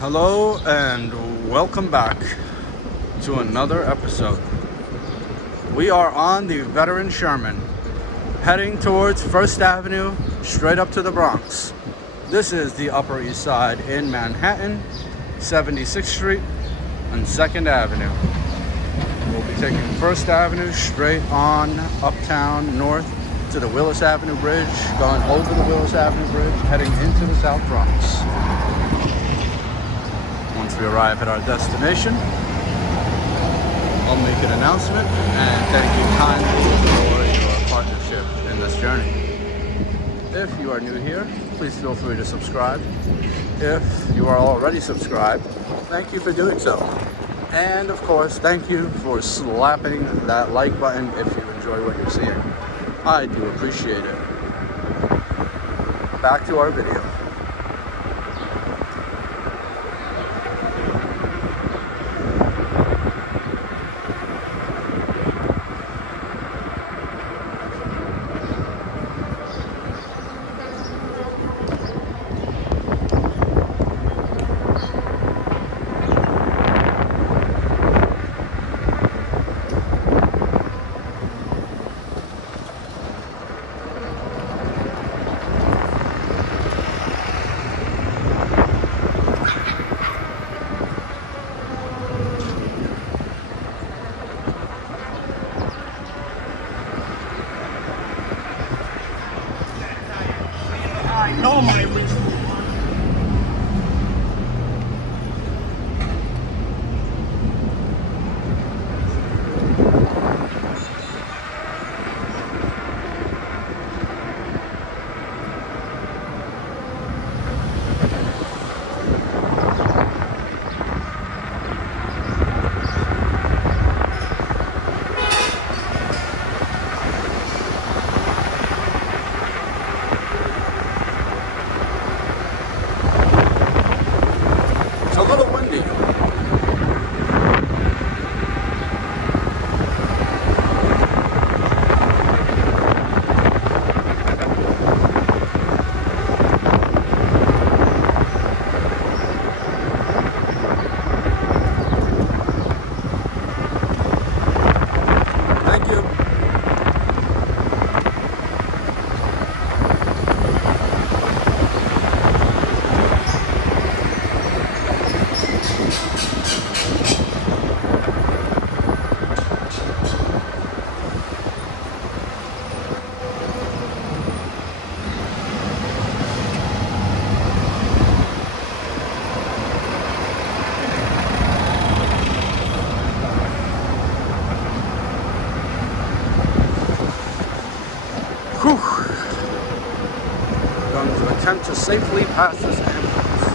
Hello and welcome back to another episode. We are on the veteran Sherman, heading towards 1st Avenue, straight up to the Bronx. This is the Upper East Side in Manhattan, 76th Street and 2nd Avenue. We'll be taking 1st Avenue straight on uptown north to the Willis Avenue Bridge, going over the Willis Avenue Bridge, heading into the South Bronx. Once we arrive at our destination, I'll make an announcement and thank you kindly for your partnership in this journey. If you are new here, please feel free to subscribe. If you are already subscribed, thank you for doing so. And of course, thank you for slapping that like button if you enjoy what you're seeing. I do appreciate it. Back to our video. I know my ritual. It's a little windy. Thank you. Whew. Going to attempt to safely pass this ambulance.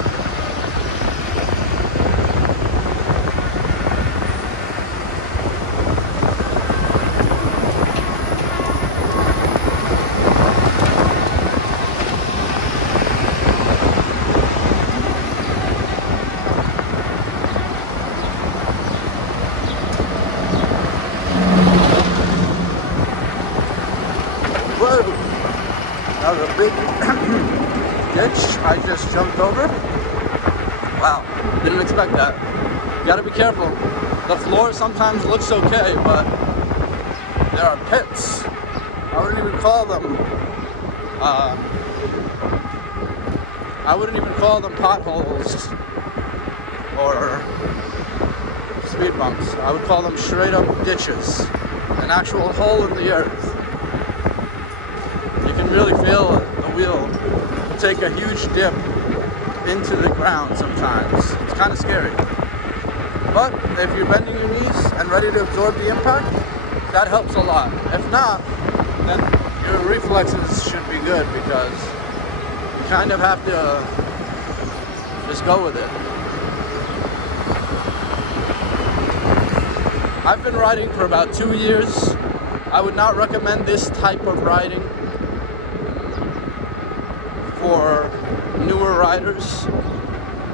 Whoa! That was a big ditch I just jumped over. Wow, didn't expect that. You gotta be careful. The floor sometimes looks okay, but there are pits. I wouldn't even call them potholes or speed bumps. I would call them straight up ditches. An actual hole in the earth. You can really feel the wheel take a huge dip into the ground sometimes. It's kind of scary. But if you're bending your knees and ready to absorb the impact, that helps a lot. If not, then your reflexes should be good because you kind of have to just go with it. I've been riding for about 2 years. I would not recommend this type of riding for newer riders.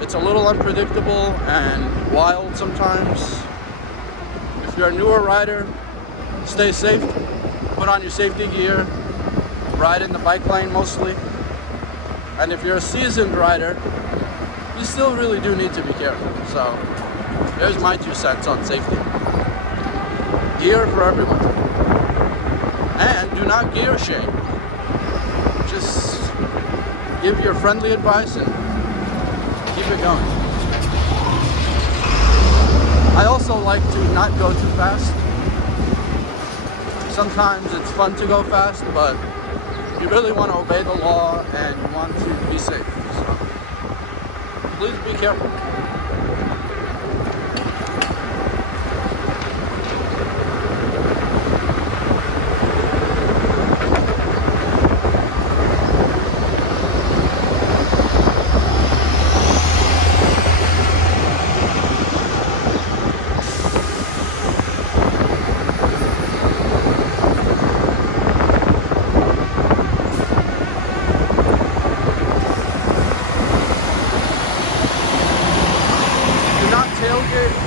It's a little unpredictable and wild sometimes. If you're a newer rider, stay safe, put on your safety gear, ride in the bike lane mostly. And if you're a seasoned rider, you still really do need to be careful. So there's my 2 cents on safety. Gear for everyone. And do not gear shame. Just give your friendly advice and keep it going. I also like to not go too fast. Sometimes it's fun to go fast, but you really want to obey the law and you want to be safe. So please be careful.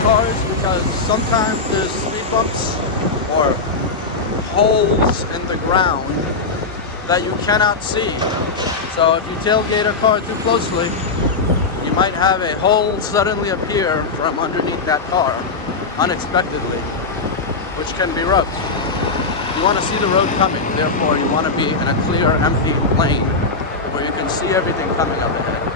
Cars, because sometimes there's speed bumps or holes in the ground that you cannot see. So if you tailgate a car too closely, you might have a hole suddenly appear from underneath that car unexpectedly, which can be rough. You want to see the road coming, therefore you want to be in a clear, empty lane where you can see everything coming up ahead.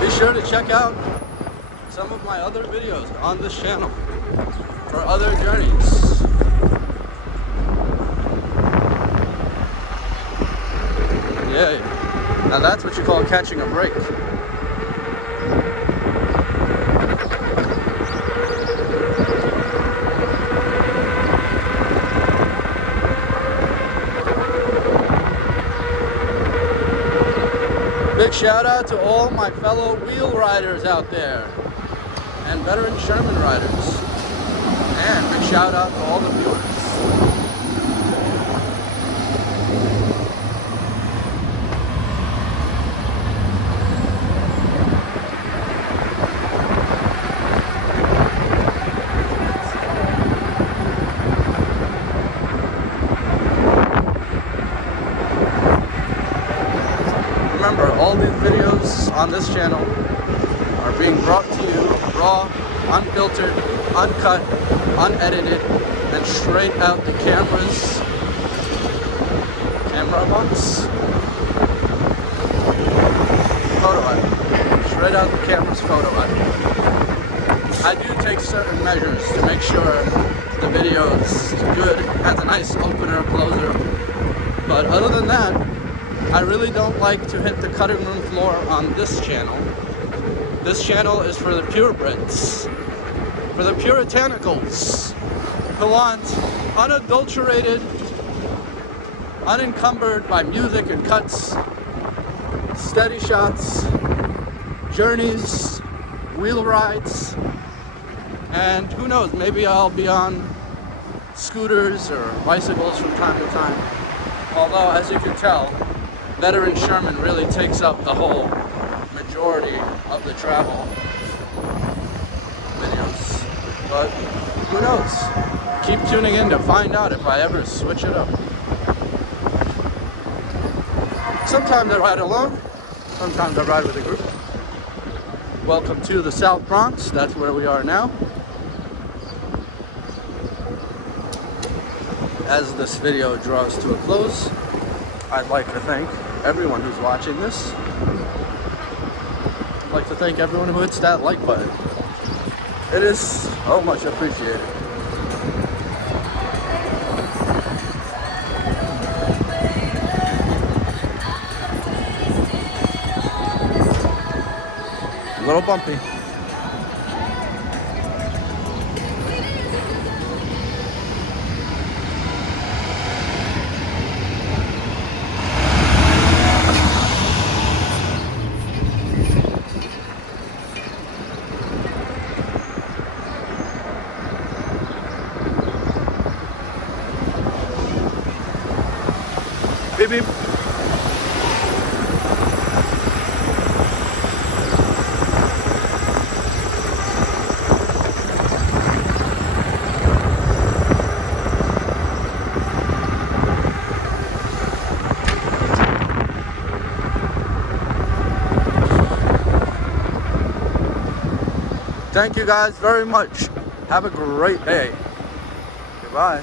Be sure to check out some of my other videos on this channel for other journeys. Yeah, now that's what you call catching a break. Big shout out to all my fellow wheel riders out there and veteran Sherman riders. And big shout out to all the viewers. Remember, all these videos on this channel are being brought to you raw, unfiltered, uncut, unedited, and straight out the camera box. Photo edit. Straight out the camera's photo edit. I do take certain measures to make sure the video is good, has a nice opener, closer. But other than that, I really don't like to hit the cutting room floor on this channel. This channel is for the purebreds, for the puritanicals, who want unadulterated, unencumbered by music and cuts, steady shots, journeys, wheel rides, and who knows, maybe I'll be on scooters or bicycles from time to time. Although, as you can tell, veteran Sherman really takes up the whole majority of the travel videos. But who knows? Keep tuning in to find out if I ever switch it up. Sometimes I ride alone, sometimes I ride with a group. Welcome to the South Bronx, that's where we are now. As this video draws to a close, I'd like to thank everyone who's watching this. I'd like to thank everyone who hits that like button. It is so much appreciated. A little bumpy. Beep beep. Thank you guys very much. Have a great day. Goodbye.